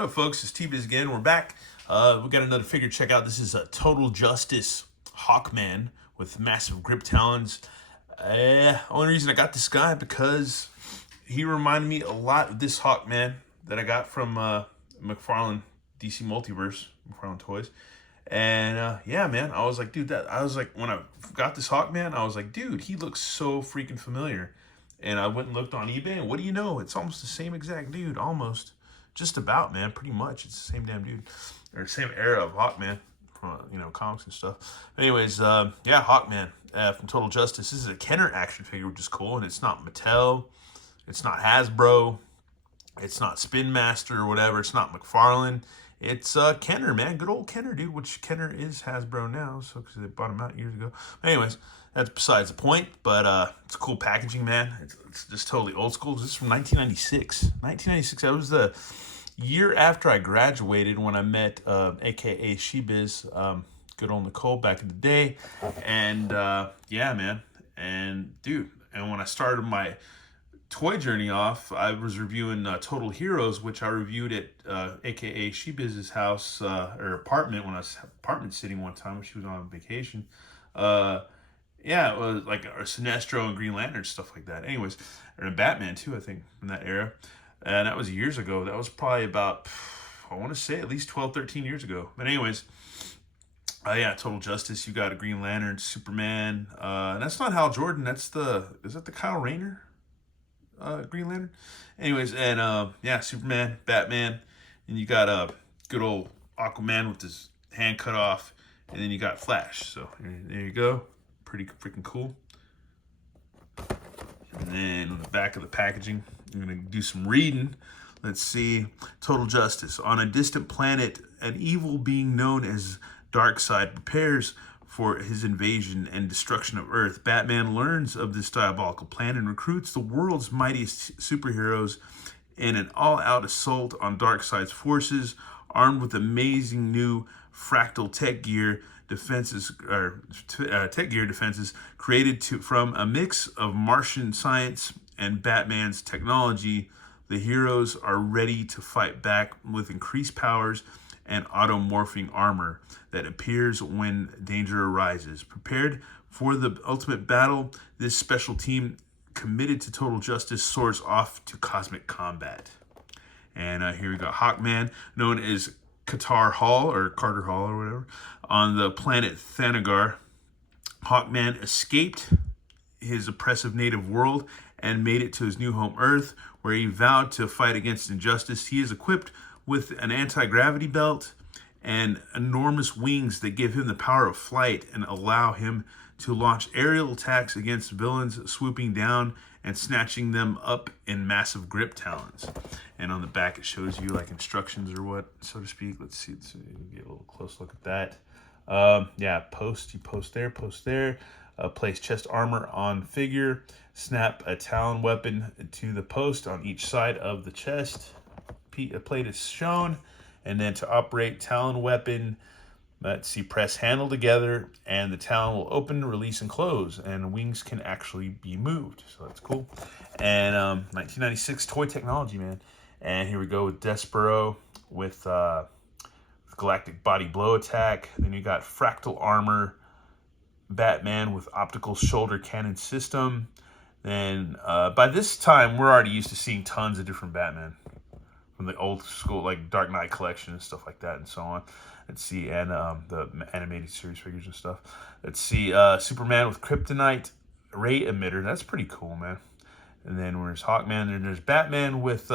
What up, folks? It's T-Biz again. We're back. We got another figure to check out. This is a Total Justice Hawkman with massive grip talons. Only reason I got this guy because he reminded me a lot of this Hawkman that I got from McFarlane DC Multiverse, McFarlane Toys. And yeah, man, I was like, dude, when I got this Hawkman, I was like, dude, he looks so freaking familiar. And I went and looked on eBay, and what do you know? It's almost the same exact dude, almost. Just about, man, pretty much. It's the same damn dude, or same era of Hawkman from comics and stuff. Anyways, yeah, Hawkman from Total Justice. This is a Kenner action figure, which is cool, and it's not Mattel, it's not Hasbro, it's not Spin Master or whatever. It's not McFarlane. It's Kenner, man, good old Kenner, dude. Which Kenner is Hasbro now, so because they bought him out years ago. Anyways, that's besides the point. But it's cool packaging, man. It's just totally old school. This is from 1996. 1996. That was the year after I graduated when I met AKA Shebiz, good old Nicole back in the day. And yeah, man. And dude, and when I started my toy journey off, I was reviewing Total Heroes, which I reviewed at AKA Shebiz's house or apartment when I was apartment sitting one time when she was on vacation. Yeah, it was like a Sinestro and Green Lantern, stuff like that. Anyways, and Batman too, I think, from that era. And that was years ago. That was probably about, I want to say at least 12, 13 years ago. But anyways, yeah, Total Justice. You got a Green Lantern, Superman. And that's not Hal Jordan. Is that the Kyle Rayner Green Lantern? Anyways, and yeah, Superman, Batman. And you got a good old Aquaman with his hand cut off. And then you got Flash. So there you go. Pretty freaking cool. And then on the back of the packaging, I'm going to do some reading. Let's see. Total Justice. On a distant planet, an evil being known as Darkseid prepares for his invasion and destruction of Earth. Batman learns of this diabolical plan and recruits the world's mightiest superheroes in an all-out assault on Darkseid's forces, armed with amazing new fractal tech gear defenses created from a mix of Martian science and Batman's technology. The heroes are ready to fight back with increased powers and automorphing armor that appears when danger arises. Prepared for the ultimate battle, this special team committed to total justice soars off to cosmic combat. And here we got Hawkman, known as Carter Hall or whatever, on the planet Thanagar. Hawkman escaped his oppressive native world and made it to his new home Earth, where he vowed to fight against injustice. He is equipped with an anti-gravity belt and enormous wings that give him the power of flight and allow him to launch aerial attacks against villains, swooping down and snatching them up in massive grip talons. And on the back, it shows you like instructions or what, so to speak. Let's see, get a little close look at that. Yeah, you post there. Place chest armor on figure. Snap a talon weapon to the post on each side of the chest. A plate is shown. And then to operate talon weapon, let's see, press handle together, and the talon will open, release, and close, and wings can actually be moved. So that's cool. And 1996 toy technology, man. And here we go with Despero with galactic body blow attack. Then you got fractal armor, Batman with optical shoulder cannon system. Then by this time, we're already used to seeing tons of different Batman from the old school, like Dark Knight collection and stuff like that, and so on. Let's see, and the animated series figures and stuff. Let's see, Superman with kryptonite ray emitter. That's pretty cool, man. And then there's Hawkman, and there's Batman with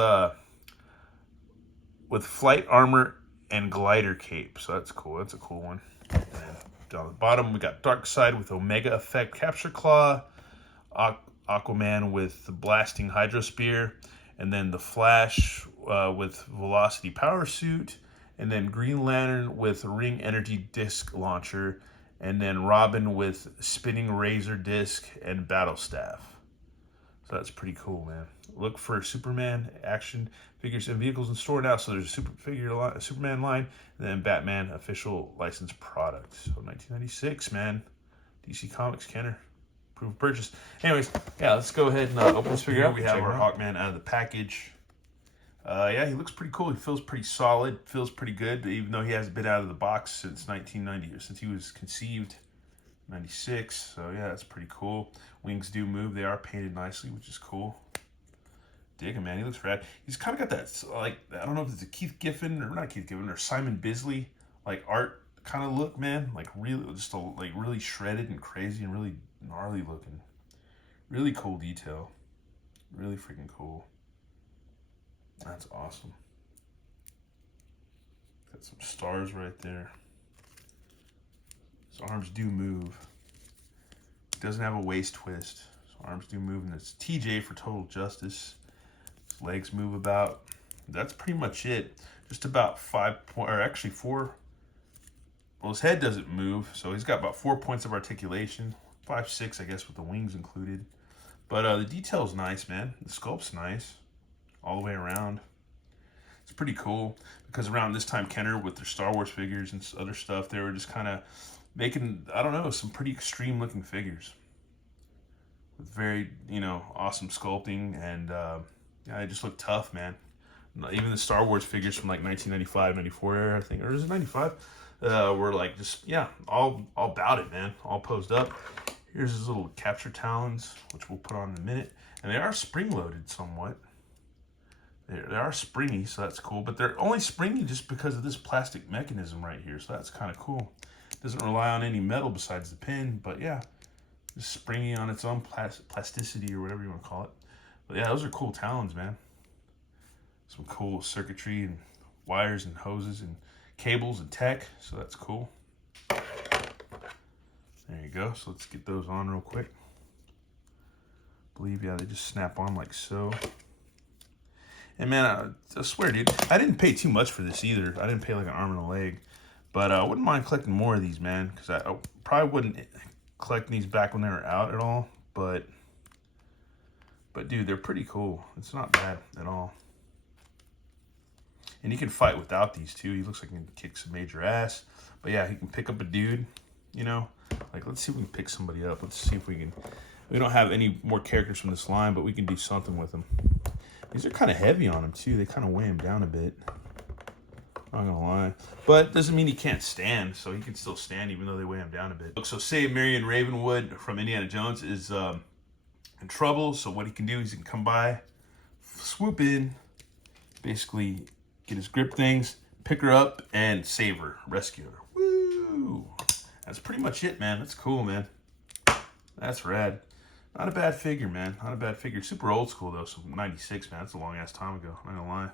flight armor and glider cape. So that's cool. That's a cool one. And then down the bottom, we got Darkseid with Omega Effect Capture Claw, Aquaman with the blasting Hydro Spear, and then the Flash with Velocity Power Suit, and then Green Lantern with Ring Energy Disc Launcher, and then Robin with Spinning Razor Disc and Battle Staff. So that's pretty cool, man. Look for Superman action figures and vehicles in store now. So there's a Superman line, and then Batman official licensed product. So 1996, man. DC Comics, Kenner. Proof of purchase. Anyways, yeah, let's go ahead and open this figure up. We have our Hawkman out of the package. Yeah, he looks pretty cool. He feels pretty solid, feels pretty good, even though he hasn't been out of the box since 1990, or since he was conceived, 96. So yeah, that's pretty cool. Wings do move. They are painted nicely, which is cool. Dig him, man. He looks rad. He's kind of got that, like, I don't know if it's a Keith Giffen, or not Keith Giffen, or Simon Bisley, like, art kind of look, man. Like, really, just like really shredded and crazy and really gnarly looking. Really cool detail. Really freaking cool. That's awesome. Got some stars right there. His arms do move. Doesn't have a waist twist. His arms do move, and it's TJ for Total Justice. His legs move about. That's pretty much it. Just about 5 points, or actually 4. Well, his head doesn't move, so he's got about 4 points of articulation. 5, 6, I guess, with the wings included. But the detail's nice, man. The sculpt's nice. All the way around. It's pretty cool because around this time, Kenner, with their Star Wars figures and other stuff, they were just kind of making, I don't know, some pretty extreme looking figures with very, awesome sculpting, and yeah, they just look tough, man. Even the Star Wars figures from like 1995, 94 era, I think, or is it 95? Were like just, yeah, all about it, man. All posed up. Here's his little capture talons, which we'll put on in a minute, and they are spring loaded somewhat. They are springy, so that's cool, but they're only springy just because of this plastic mechanism right here, so that's kind of cool. Doesn't rely on any metal besides the pin, but yeah, just springy on its own plasticity, or whatever you want to call it. But yeah, those are cool talons, man. Some cool circuitry and wires and hoses and cables and tech, so that's cool. There you go. So let's get those on real quick. I believe, yeah, they just snap on like so. And man, I swear, dude, I didn't pay too much for this either. I didn't pay like an arm and a leg. But I wouldn't mind collecting more of these, man, because I probably wouldn't collect these back when they were out at all. But dude, they're pretty cool. It's not bad at all. And he can fight without these too. He looks like he can kick some major ass. But yeah, he can pick up a dude, Like, let's see if we can pick somebody up. Let's see if we can. We don't have any more characters from this line, but we can do something with them. These are kind of heavy on him too. They kind of weigh him down a bit. Not gonna lie, but doesn't mean he can't stand. So he can still stand even though they weigh him down a bit. So say Marion Ravenwood from Indiana Jones is in trouble. So what he can do is he can come by, swoop in, basically get his grip things, pick her up, and save her, rescue her. Woo! That's pretty much it, man. That's cool, man. That's rad. Not a bad figure, man. Not a bad figure. Super old school, though. So 96, man. That's a long-ass time ago. Not gonna lie.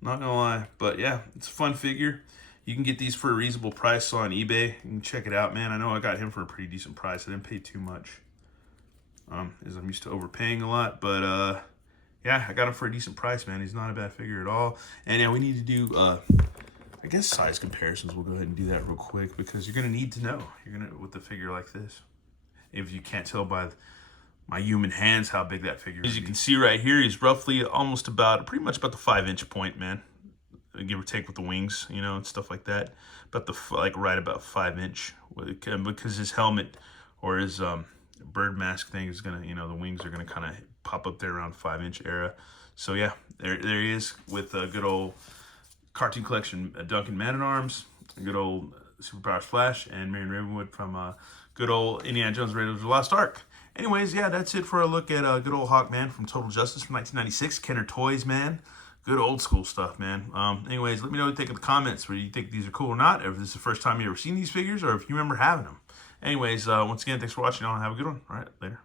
Not gonna lie. But, yeah, it's a fun figure. You can get these for a reasonable price on eBay. You can check it out, man. I know I got him for a pretty decent price. I didn't pay too much. As I'm used to overpaying a lot. But, yeah, I got him for a decent price, man. He's not a bad figure at all. And, yeah, we need to do, I guess, size comparisons. We'll go ahead and do that real quick because you're going to need to know. With a figure like this. If you can't tell by my human hands how big that figure is. As you can see right here, he's roughly almost pretty much about the 5-inch point, man. Give or take with the wings, and stuff like that. About right about 5-inch, because his helmet or his bird mask thing is gonna, the wings are gonna kind of pop up there around 5-inch era. So yeah, there he is with a good old Cartoon Collection Duncan Man-at-Arms, good old Superpowers Flash, and Marion Ravenwood from good old Indiana Jones Raiders of the Lost Ark. Anyways, yeah, that's it for a look at good old Hawkman from Total Justice from 1996. Kenner Toys, man. Good old school stuff, man. Anyways, let me know what you think in the comments. Whether you think these are cool or not, or if this is the first time you ever seen these figures, or if you remember having them. Anyways, once again, thanks for watching. Y'all have a good one. All right, later.